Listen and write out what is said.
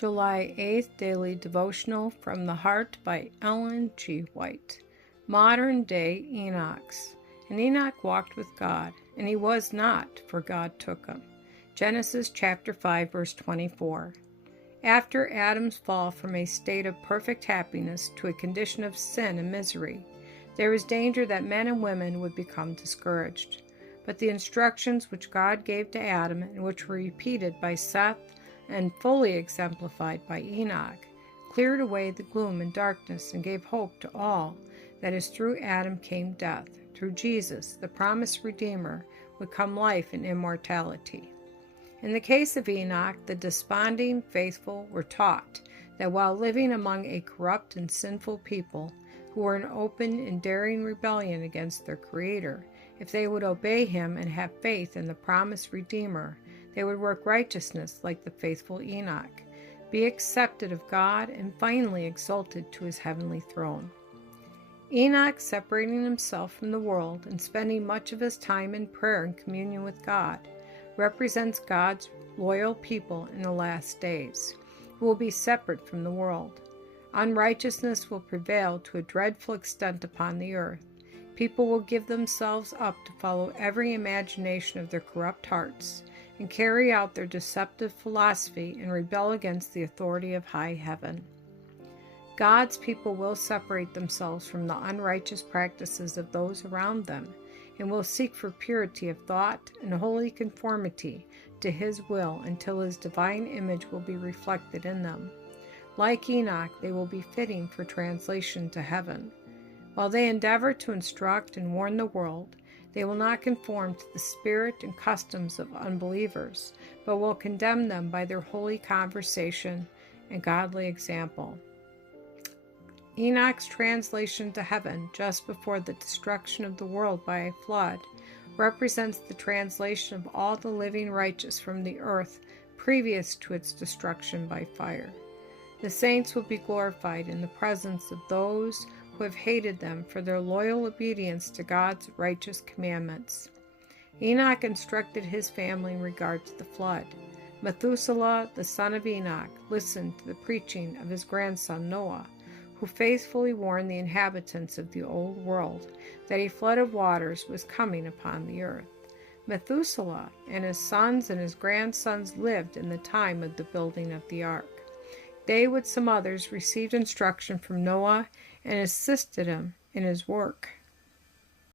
July 8th Daily Devotional from the Heart by Ellen G. White. Modern day Enochs. And Enoch walked with God, and he was not, for God took him. Genesis chapter 5, verse 24. After Adam's fall from a state of perfect happiness to a condition of sin and misery, there was danger that men and women would become discouraged. But the instructions which God gave to Adam, and which were repeated by Seth and fully exemplified by Enoch, cleared away the gloom and darkness and gave hope to all that as through Adam came death, through Jesus, the promised Redeemer, would come life and immortality. In the case of Enoch, the desponding faithful were taught that while living among a corrupt and sinful people who were in open and daring rebellion against their Creator, if they would obey Him and have faith in the promised Redeemer, they would work righteousness like the faithful Enoch, be accepted of God, and finally exalted to His heavenly throne. Enoch, separating himself from the world and spending much of his time in prayer and communion with God, represents God's loyal people in the last days, who will be separate from the world. Unrighteousness will prevail to a dreadful extent upon the earth. People will give themselves up to follow every imagination of their corrupt hearts, and carry out their deceptive philosophy and rebel against the authority of high heaven. God's people will separate themselves from the unrighteous practices of those around them, and will seek for purity of thought and holy conformity to His will until His divine image will be reflected in them. Like Enoch, they will be fitting for translation to heaven. While they endeavor to instruct and warn the world, they will not conform to the spirit and customs of unbelievers, but will condemn them by their holy conversation and godly example. Enoch's translation to heaven just before the destruction of the world by a flood represents the translation of all the living righteous from the earth previous to its destruction by fire. The saints will be glorified in the presence of those who have hated them for their loyal obedience to God's righteous commandments. Enoch instructed his family in regard to the flood. Methuselah, the son of Enoch, listened to the preaching of his grandson Noah, who faithfully warned the inhabitants of the old world that a flood of waters was coming upon the earth. Methuselah and his sons and his grandsons lived in the time of the building of the ark. They, with some others, received instruction from Noah and assisted him in his work.